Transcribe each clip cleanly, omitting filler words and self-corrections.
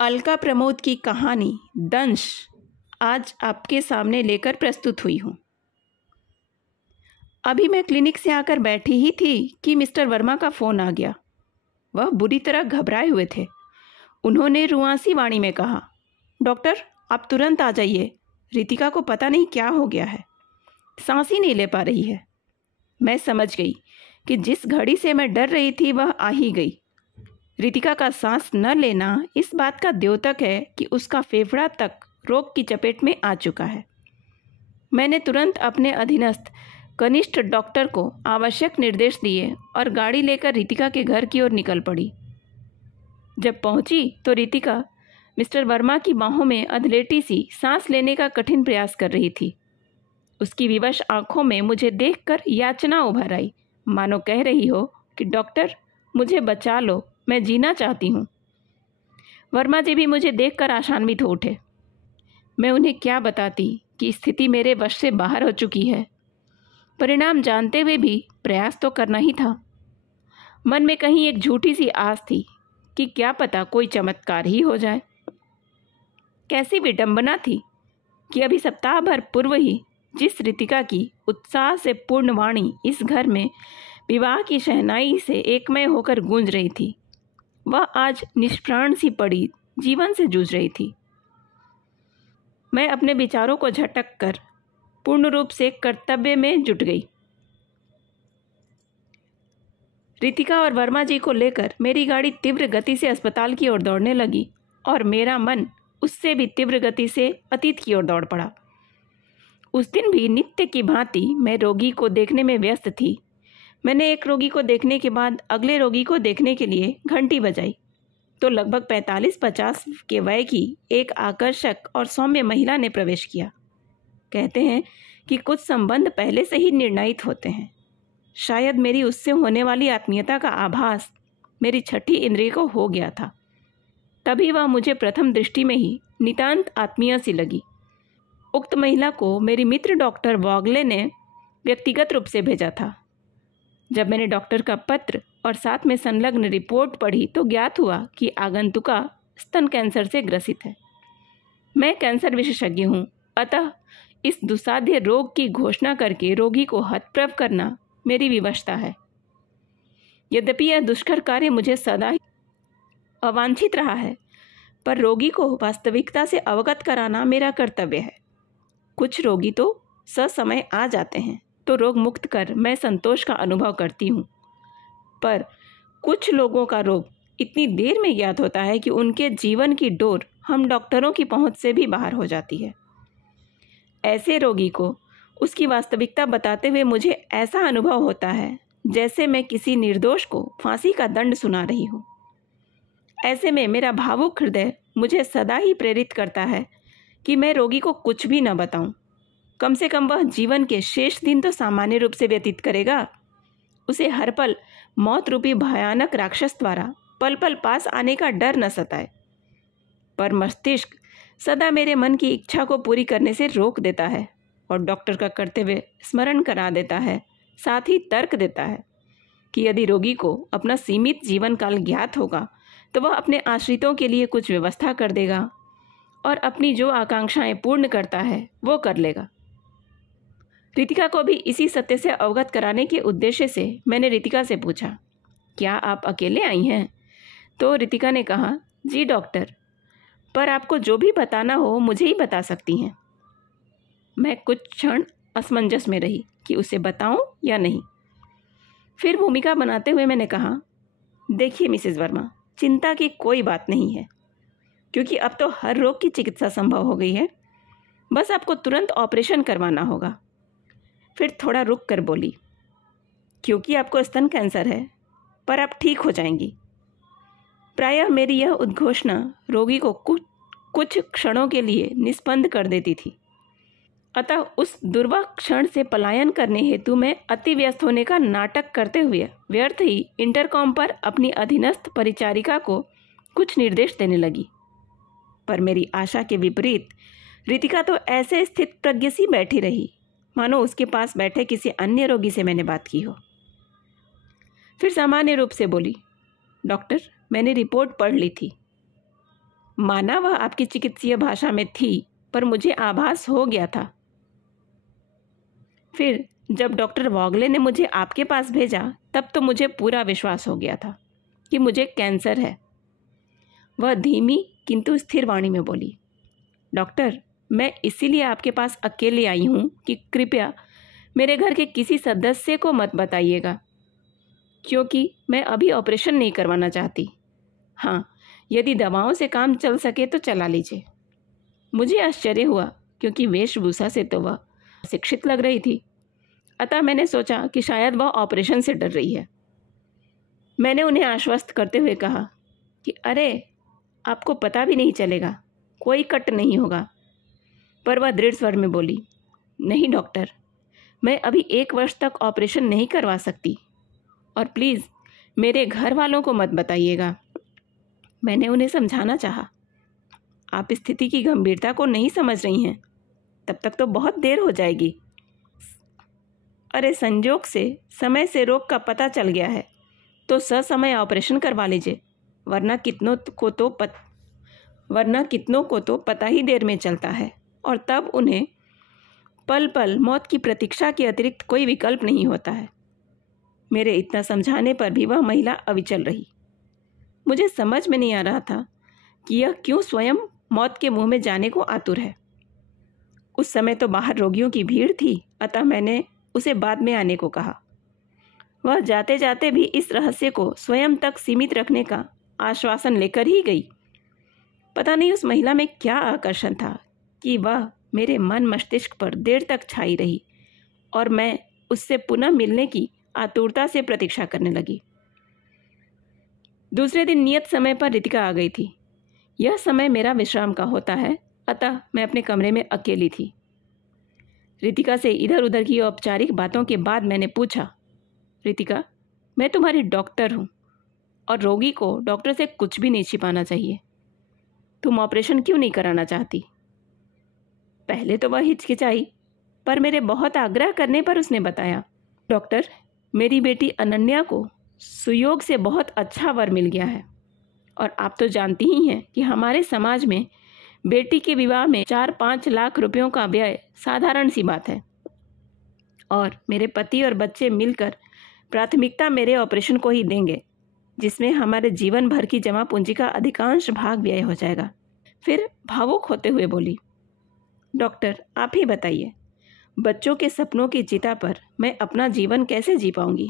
अलका प्रमोद की कहानी दंश आज आपके सामने लेकर प्रस्तुत हुई हूँ। अभी मैं क्लिनिक से आकर बैठी ही थी कि मिस्टर वर्मा का फ़ोन आ गया। वह बुरी तरह घबराए हुए थे। उन्होंने रुआंसी वाणी में कहा, डॉक्टर आप तुरंत आ जाइए, रितिका को पता नहीं क्या हो गया है, सांस ही नहीं ले पा रही है। मैं समझ गई कि जिस घड़ी से मैं डर रही थी वह आ ही गई। रितिका का सांस न लेना इस बात का द्योतक है कि उसका फेफड़ा तक रोग की चपेट में आ चुका है। मैंने तुरंत अपने अधीनस्थ कनिष्ठ डॉक्टर को आवश्यक निर्देश दिए और गाड़ी लेकर रितिका के घर की ओर निकल पड़ी। जब पहुंची तो रितिका मिस्टर वर्मा की बाहों में अधलेटी सी सांस लेने का कठिन प्रयास कर रही थी। उसकी विवश आंखों में मुझे देखकर याचना उभर आई, मानो कह रही हो कि डॉक्टर मुझे बचा लो, मैं जीना चाहती हूँ। वर्मा जी भी मुझे देखकर आशान्वित हो उठे। मैं उन्हें क्या बताती कि स्थिति मेरे वश से बाहर हो चुकी है। परिणाम जानते हुए भी प्रयास तो करना ही था। मन में कहीं एक झूठी सी आस थी कि क्या पता कोई चमत्कार ही हो जाए। कैसी विडंबना थी कि अभी सप्ताह भर पूर्व ही जिस रितिका की उत्साह से पूर्ण वाणी इस घर में विवाह की शहनाई से एकमय होकर गूंज रही थी, वह आज निष्प्राण सी पड़ी जीवन से जूझ रही थी। मैं अपने विचारों को झटक कर पूर्ण रूप से कर्तव्य में जुट गई। रितिका और वर्मा जी को लेकर मेरी गाड़ी तीव्र गति से अस्पताल की ओर दौड़ने लगी और मेरा मन उससे भी तीव्र गति से अतीत की ओर दौड़ पड़ा। उस दिन भी नित्य की भांति मैं रोगी को देखने में व्यस्त थी। मैंने एक रोगी को देखने के बाद अगले रोगी को देखने के लिए घंटी बजाई तो लगभग 45-50 के वय की एक आकर्षक और सौम्य महिला ने प्रवेश किया। कहते हैं कि कुछ संबंध पहले से ही निर्णयित होते हैं। शायद मेरी उससे होने वाली आत्मीयता का आभास मेरी छठी इंद्रिय को हो गया था। तभी वह मुझे प्रथम दृष्टि में ही नितांत आत्मीय सी लगी। उक्त महिला को मेरी मित्र डॉक्टर वॉगले ने व्यक्तिगत रूप से भेजा था। जब मैंने डॉक्टर का पत्र और साथ में संलग्न रिपोर्ट पढ़ी तो ज्ञात हुआ कि आगंतुका स्तन कैंसर से ग्रसित है। मैं कैंसर विशेषज्ञ हूँ, अतः इस दुस्साध्य रोग की घोषणा करके रोगी को हतप्रभ करना मेरी विवशता है। यद्यपि यह दुष्कर कार्य मुझे सदा ही अवांछित रहा है, पर रोगी को वास्तविकता से अवगत कराना मेरा कर्तव्य है। कुछ रोगी तो ससमय आ जाते हैं तो रोग मुक्त कर मैं संतोष का अनुभव करती हूँ, पर कुछ लोगों का रोग इतनी देर में ज्ञात होता है कि उनके जीवन की डोर हम डॉक्टरों की पहुँच से भी बाहर हो जाती है। ऐसे रोगी को उसकी वास्तविकता बताते हुए मुझे ऐसा अनुभव होता है जैसे मैं किसी निर्दोष को फांसी का दंड सुना रही हूँ। ऐसे में मेरा भावुक हृदय मुझे सदा ही प्रेरित करता है कि मैं रोगी को कुछ भी न बताऊं। कम से कम वह जीवन के शेष दिन तो सामान्य रूप से व्यतीत करेगा। उसे हर पल मौत रूपी भयानक राक्षस द्वारा पल पल पास आने का डर न सताए। पर मस्तिष्क सदा मेरे मन की इच्छा को पूरी करने से रोक देता है और डॉक्टर का कर्तव्य स्मरण करा देता है, साथ ही तर्क देता है कि यदि रोगी को अपना सीमित जीवन काल ज्ञात होगा तो वह अपने आश्रितों के लिए कुछ व्यवस्था कर देगा और अपनी जो आकांक्षाएं पूर्ण करता है वो कर लेगा। रितिका को भी इसी सत्य से अवगत कराने के उद्देश्य से मैंने रितिका से पूछा, क्या आप अकेले आई हैं? तो रितिका ने कहा, जी डॉक्टर, पर आपको जो भी बताना हो मुझे ही बता सकती हैं। मैं कुछ क्षण असमंजस में रही कि उसे बताऊं या नहीं। फिर भूमिका बनाते हुए मैंने कहा, देखिए मिसेस वर्मा, चिंता की कोई बात नहीं है, क्योंकि अब तो हर रोग की चिकित्सा संभव हो गई है। बस आपको तुरंत ऑपरेशन करवाना होगा। फिर थोड़ा रुक कर बोली, क्योंकि आपको स्तन कैंसर है, पर आप ठीक हो जाएंगी। प्रायः मेरी यह उद्घोषणा रोगी को कुछ क्षणों के लिए निस्पंद कर देती थी। अतः उस दुर्वह क्षण से पलायन करने हेतु मैं अति व्यस्त होने का नाटक करते हुए व्यर्थ ही इंटरकॉम पर अपनी अधीनस्थ परिचारिका को कुछ निर्देश देने लगी। पर मेरी आशा के विपरीत रितिका तो ऐसे स्थित प्रज्ञ सी बैठी रही मानो उसके पास बैठे किसी अन्य रोगी से मैंने बात की हो। फिर सामान्य रूप से बोली, डॉक्टर मैंने रिपोर्ट पढ़ ली थी। माना वह आपकी चिकित्सीय भाषा में थी, पर मुझे आभास हो गया था। फिर जब डॉक्टर वॉगले ने मुझे आपके पास भेजा, तब तो मुझे पूरा विश्वास हो गया था कि मुझे कैंसर है। वह धीमी किंतु स्थिर वाणी में बोली, डॉक्टर, मैं इसीलिए आपके पास अकेले आई हूँ कि कृपया मेरे घर के किसी सदस्य को मत बताइएगा, क्योंकि मैं अभी ऑपरेशन नहीं करवाना चाहती। हाँ, यदि दवाओं से काम चल सके तो चला लीजिए। मुझे आश्चर्य हुआ, क्योंकि वेशभूषा से तो वह शिक्षित लग रही थी। अतः मैंने सोचा कि शायद वह ऑपरेशन से डर रही है। मैंने उन्हें आश्वस्त करते हुए कहा कि अरे, आपको पता भी नहीं चलेगा, कोई कट नहीं होगा। पर वह दृढ़ स्वर में बोली, नहीं डॉक्टर, मैं अभी 1 वर्ष तक ऑपरेशन नहीं करवा सकती, और प्लीज़ मेरे घर वालों को मत बताइएगा। मैंने उन्हें समझाना चाहा, आप स्थिति की गंभीरता को नहीं समझ रही हैं, तब तक तो बहुत देर हो जाएगी। अरे, संजोग से समय से रोग का पता चल गया है तो ससमय ऑपरेशन करवा लीजिए, वरना कितनों को तो पता ही देर में चलता है, और तब उन्हें पल पल मौत की प्रतीक्षा के अतिरिक्त कोई विकल्प नहीं होता है। मेरे इतना समझाने पर भी वह महिला अविचल रही। मुझे समझ में नहीं आ रहा था कि यह क्यों स्वयं मौत के मुंह में जाने को आतुर है। उस समय तो बाहर रोगियों की भीड़ थी, अतः मैंने उसे बाद में आने को कहा। वह जाते जाते भी इस रहस्य को स्वयं तक सीमित रखने का आश्वासन लेकर ही गई। पता नहीं उस महिला में क्या आकर्षण था कि वह मेरे मन मस्तिष्क पर देर तक छाई रही, और मैं उससे पुनः मिलने की आतुरता से प्रतीक्षा करने लगी। दूसरे दिन नियत समय पर रितिका आ गई थी। यह समय मेरा विश्राम का होता है, अतः मैं अपने कमरे में अकेली थी। रितिका से इधर उधर की औपचारिक बातों के बाद मैंने पूछा, रितिका, मैं तुम्हारी डॉक्टर हूँ, और रोगी को डॉक्टर से कुछ भी नहीं छिपाना चाहिए। तुम ऑपरेशन क्यों नहीं कराना चाहती? पहले तो वह हिचकिचाई, पर मेरे बहुत आग्रह करने पर उसने बताया, डॉक्टर, मेरी बेटी अनन्या को सुयोग से बहुत अच्छा वर मिल गया है, और आप तो जानती ही हैं कि हमारे समाज में बेटी के विवाह में 4-5 लाख रुपयों का व्यय साधारण सी बात है, और मेरे पति और बच्चे मिलकर प्राथमिकता मेरे ऑपरेशन को ही देंगे, जिसमें हमारे जीवन भर की जमा पूंजी का अधिकांश भाग व्यय हो जाएगा। फिर भावुक होते हुए बोली, डॉक्टर, आप ही बताइए, बच्चों के सपनों की चिता पर मैं अपना जीवन कैसे जी पाऊंगी?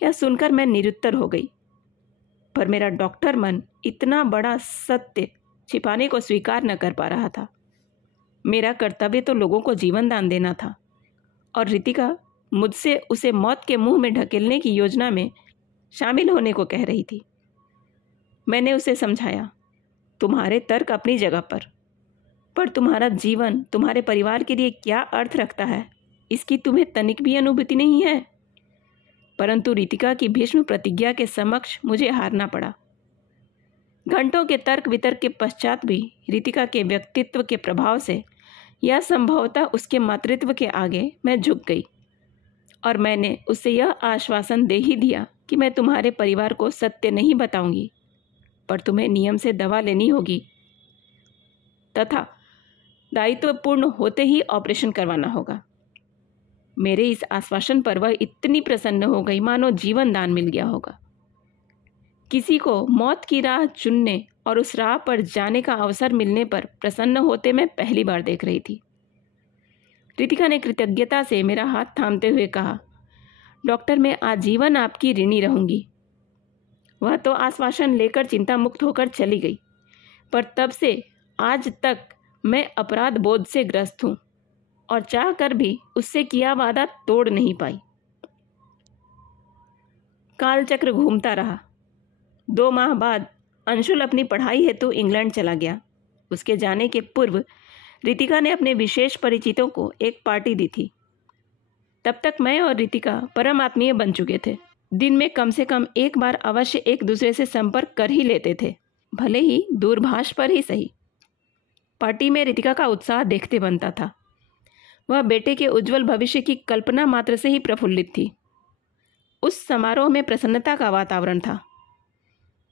यह सुनकर मैं निरुत्तर हो गई, पर मेरा डॉक्टर मन इतना बड़ा सत्य छिपाने को स्वीकार न कर पा रहा था। मेरा कर्तव्य तो लोगों को जीवन दान देना था, और रितिका मुझसे उसे मौत के मुंह में ढकेलने की योजना में शामिल होने को कह रही थी। मैंने उसे समझाया, तुम्हारे तर्क अपनी जगह पर तुम्हारा जीवन तुम्हारे परिवार के लिए क्या अर्थ रखता है, इसकी तुम्हें तनिक भी अनुभूति नहीं है। परंतु रितिका की भीष्म प्रतिज्ञा के समक्ष मुझे हारना पड़ा। घंटों के तर्क वितर्क के पश्चात भी रितिका के व्यक्तित्व के प्रभाव से या संभवतः उसके मातृत्व के आगे मैं झुक गई, और मैंने उससे यह आश्वासन दे ही दिया कि मैं तुम्हारे परिवार को सत्य नहीं बताऊंगी, पर तुम्हें नियम से दवा लेनी होगी तथा दायित्वपूर्ण होते ही ऑपरेशन करवाना होगा। मेरे इस आश्वासन पर वह इतनी प्रसन्न हो गई मानो जीवन दान मिल गया होगा। किसी को मौत की राह चुनने और उस राह पर जाने का अवसर मिलने पर प्रसन्न होते मैं पहली बार देख रही थी। रितिका ने कृतज्ञता से मेरा हाथ थामते हुए कहा, डॉक्टर, मैं आजीवन आपकी ऋणी रहूंगी। वह तो आश्वासन लेकर चिंता मुक्त होकर चली गई, पर तब से आज तक मैं अपराध बोध से ग्रस्त हूं, और चाह कर भी उससे किया वादा तोड़ नहीं पाई। कालचक्र घूमता रहा। 2 माह बाद अंशुल अपनी पढ़ाई हेतु इंग्लैंड चला गया। उसके जाने के पूर्व रितिका ने अपने विशेष परिचितों को एक पार्टी दी थी। तब तक मैं और रितिका परम आत्मीय बन चुके थे। दिन में कम से कम एक बार अवश्य एक दूसरे से संपर्क कर ही लेते थे, भले ही दूरभाष पर ही सही। पार्टी में रितिका का उत्साह देखते बनता था। वह बेटे के उज्जवल भविष्य की कल्पना मात्र से ही प्रफुल्लित थी। उस समारोह में प्रसन्नता का वातावरण था।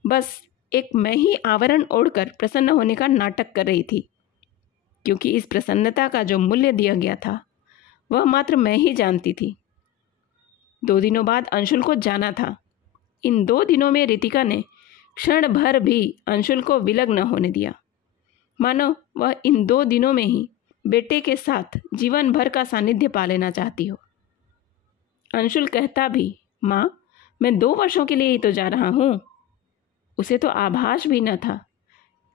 बस एक मैं ही आवरण ओढ़कर प्रसन्न होने का नाटक कर रही थी, क्योंकि इस प्रसन्नता का जो मूल्य दिया गया था वह मात्र मैं ही जानती थी। 2 दिनों बाद अंशुल को जाना था। इन 2 दिनों में रितिका ने क्षण भर भी अंशुल को विलग न होने दिया, मानो वह इन 2 दिनों में ही बेटे के साथ जीवन भर का सानिध्य पा लेना चाहती हो। अंशुल कहता भी, माँ मैं 2 वर्षों के लिए ही तो जा रहा हूँ। उसे तो आभास भी न था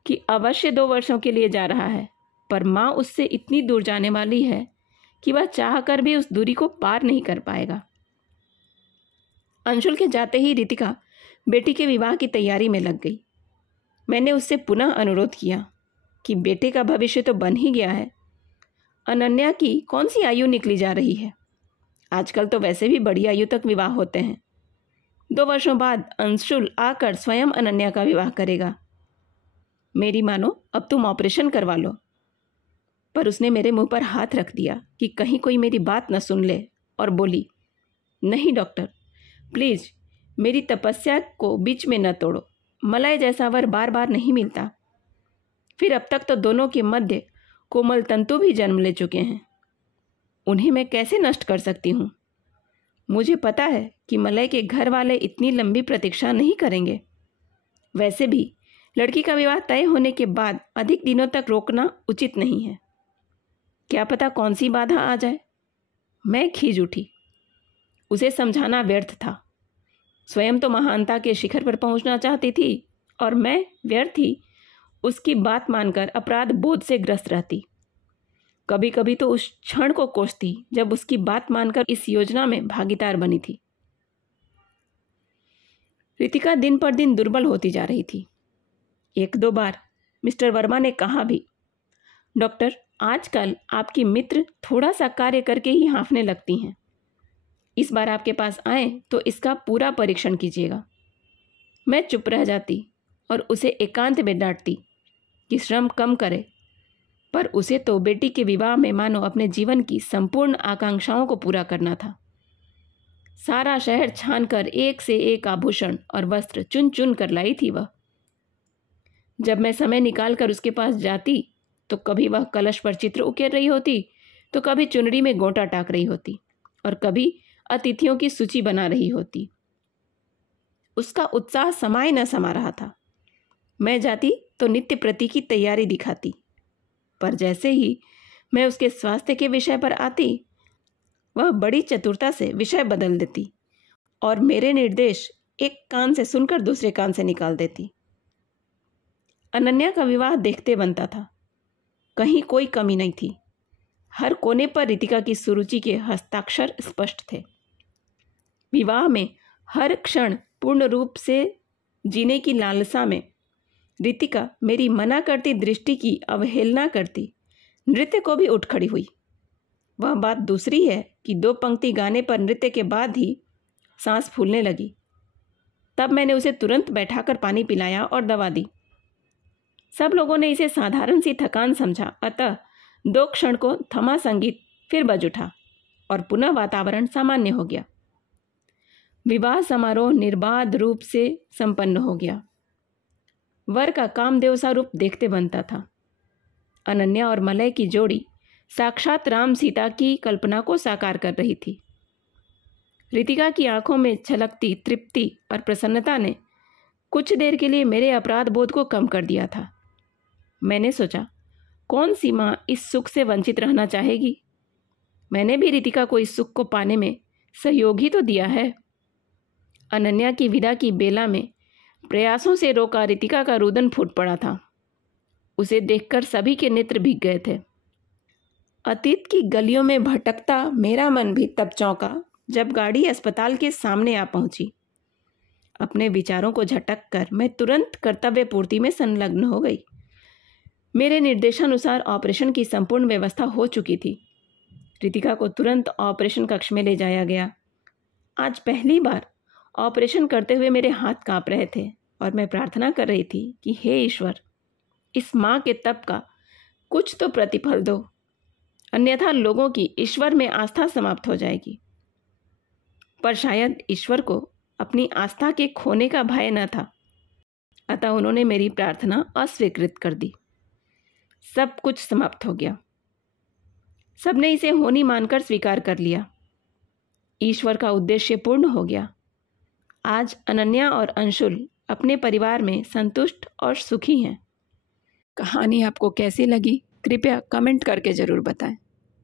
कि अवश्य 2 वर्षों के लिए जा रहा है, पर माँ उससे इतनी दूर जाने वाली है कि वह चाहकर भी उस दूरी को पार नहीं कर पाएगा। अंशुल के जाते ही रितिका बेटी के विवाह की तैयारी में लग गई। मैंने उससे पुनः अनुरोध किया कि बेटे का भविष्य तो बन ही गया है, अनन्या की कौन सी आयु निकली जा रही है। आजकल तो वैसे भी बड़ी आयु तक विवाह होते हैं। 2 वर्षों बाद अंशुल आकर स्वयं अनन्या का विवाह करेगा। मेरी मानो अब तुम ऑपरेशन करवा लो। पर उसने मेरे मुंह पर हाथ रख दिया कि कहीं कोई मेरी बात न सुन ले, और बोली, नहीं डॉक्टर, प्लीज़ मेरी तपस्या को बीच में न तोड़ो। मलय जैसा वर बार बार नहीं मिलता। फिर अब तक तो दोनों के मध्य कोमल तंतु भी जन्म ले चुके हैं। उन्हें मैं कैसे नष्ट कर सकती हूँ? मुझे पता है कि मलय के घर वाले इतनी लंबी प्रतीक्षा नहीं करेंगे। वैसे भी लड़की का विवाह तय होने के बाद अधिक दिनों तक रोकना उचित नहीं है। क्या पता कौन सी बाधा आ जाए। मैं खींच उठी। उसे समझाना व्यर्थ था। स्वयं तो महानता के शिखर पर पहुंचना चाहती थी, और मैं व्यर्थ ही उसकी बात मानकर अपराध बोध से ग्रस्त रहती। कभी कभी तो उस क्षण को कोसती जब उसकी बात मानकर इस योजना में भागीदार बनी थी। रितिका दिन पर दिन दुर्बल होती जा रही थी। 1-2 बार मिस्टर वर्मा ने कहा भी, डॉक्टर आजकल आपकी मित्र थोड़ा सा कार्य करके ही हाँफने लगती हैं। इस बार आपके पास आए तो इसका पूरा परीक्षण कीजिएगा। मैं चुप रह जाती और उसे एकांत में डांटती कि श्रम कम करे, पर उसे तो बेटी के विवाह में मानो अपने जीवन की संपूर्ण आकांक्षाओं को पूरा करना था। सारा शहर छानकर एक से एक आभूषण और वस्त्र चुन चुन कर लाई थी वह। जब मैं समय निकालकर उसके पास जाती तो कभी वह कलश पर चित्र उकेर रही होती, तो कभी चुनरी में गोटा टाक रही होती, और कभी अतिथियों की सूची बना रही होती। उसका उत्साह समाये न समा रहा था। मैं जाती तो नित्य प्रति की तैयारी दिखाती, पर जैसे ही मैं उसके स्वास्थ्य के विषय पर आती, वह बड़ी चतुरता से विषय बदल देती और मेरे निर्देश एक कान से सुनकर दूसरे कान से निकाल देती। अनन्या का विवाह देखते बनता था। कहीं कोई कमी नहीं थी। हर कोने पर रितिका की सुरुचि के हस्ताक्षर स्पष्ट थे। विवाह में हर क्षण पूर्ण रूप से जीने की लालसा में रितिका मेरी मना करती दृष्टि की अवहेलना करती नृत्य को भी उठ खड़ी हुई। वह बात दूसरी है कि 2 पंक्ति गाने पर नृत्य के बाद ही सांस फूलने लगी। तब मैंने उसे तुरंत बैठाकर पानी पिलाया और दवा दी। सब लोगों ने इसे साधारण सी थकान समझा, अतः 2 क्षण को थमा संगीत फिर बज उठा और पुनः वातावरण सामान्य हो गया। विवाह समारोह निर्बाध रूप से संपन्न हो गया। वर का कामदेव सा रूप देखते बनता था। अनन्या और मलय की जोड़ी साक्षात राम सीता की कल्पना को साकार कर रही थी। रितिका की आंखों में छलकती तृप्ति और प्रसन्नता ने कुछ देर के लिए मेरे अपराध बोध को कम कर दिया था। मैंने सोचा, कौन सी माँ इस सुख से वंचित रहना चाहेगी? मैंने भी रितिका को इस सुख को पाने में सहयोग ही तो दिया है। अनन्या की विदा की बेला में प्रयासों से रोका रितिका का रुदन फूट पड़ा था। उसे देखकर सभी के नेत्र भीग गए थे। अतीत की गलियों में भटकता मेरा मन भी तब चौंका जब गाड़ी अस्पताल के सामने आ पहुंची। अपने विचारों को झटक कर मैं तुरंत कर्तव्य पूर्ति में संलग्न हो गई। मेरे निर्देशानुसार ऑपरेशन की संपूर्ण व्यवस्था हो चुकी थी। रितिका को तुरंत ऑपरेशन कक्ष में ले जाया गया। आज पहली बार ऑपरेशन करते हुए मेरे हाथ कांप रहे थे और मैं प्रार्थना कर रही थी कि हे ईश्वर, इस माँ के तप का कुछ तो प्रतिफल दो, अन्यथा लोगों की ईश्वर में आस्था समाप्त हो जाएगी। पर शायद ईश्वर को अपनी आस्था के खोने का भय न था। अतः उन्होंने मेरी प्रार्थना अस्वीकृत कर दी। सब कुछ समाप्त हो गया। सबने इसे होनी मानकर स्वीकार कर लिया। ईश्वर का उद्देश्य पूर्ण हो गया। आज अनन्या और अंशुल अपने परिवार में संतुष्ट और सुखी हैं। कहानी आपको कैसी लगी कृपया कमेंट करके ज़रूर बताएं।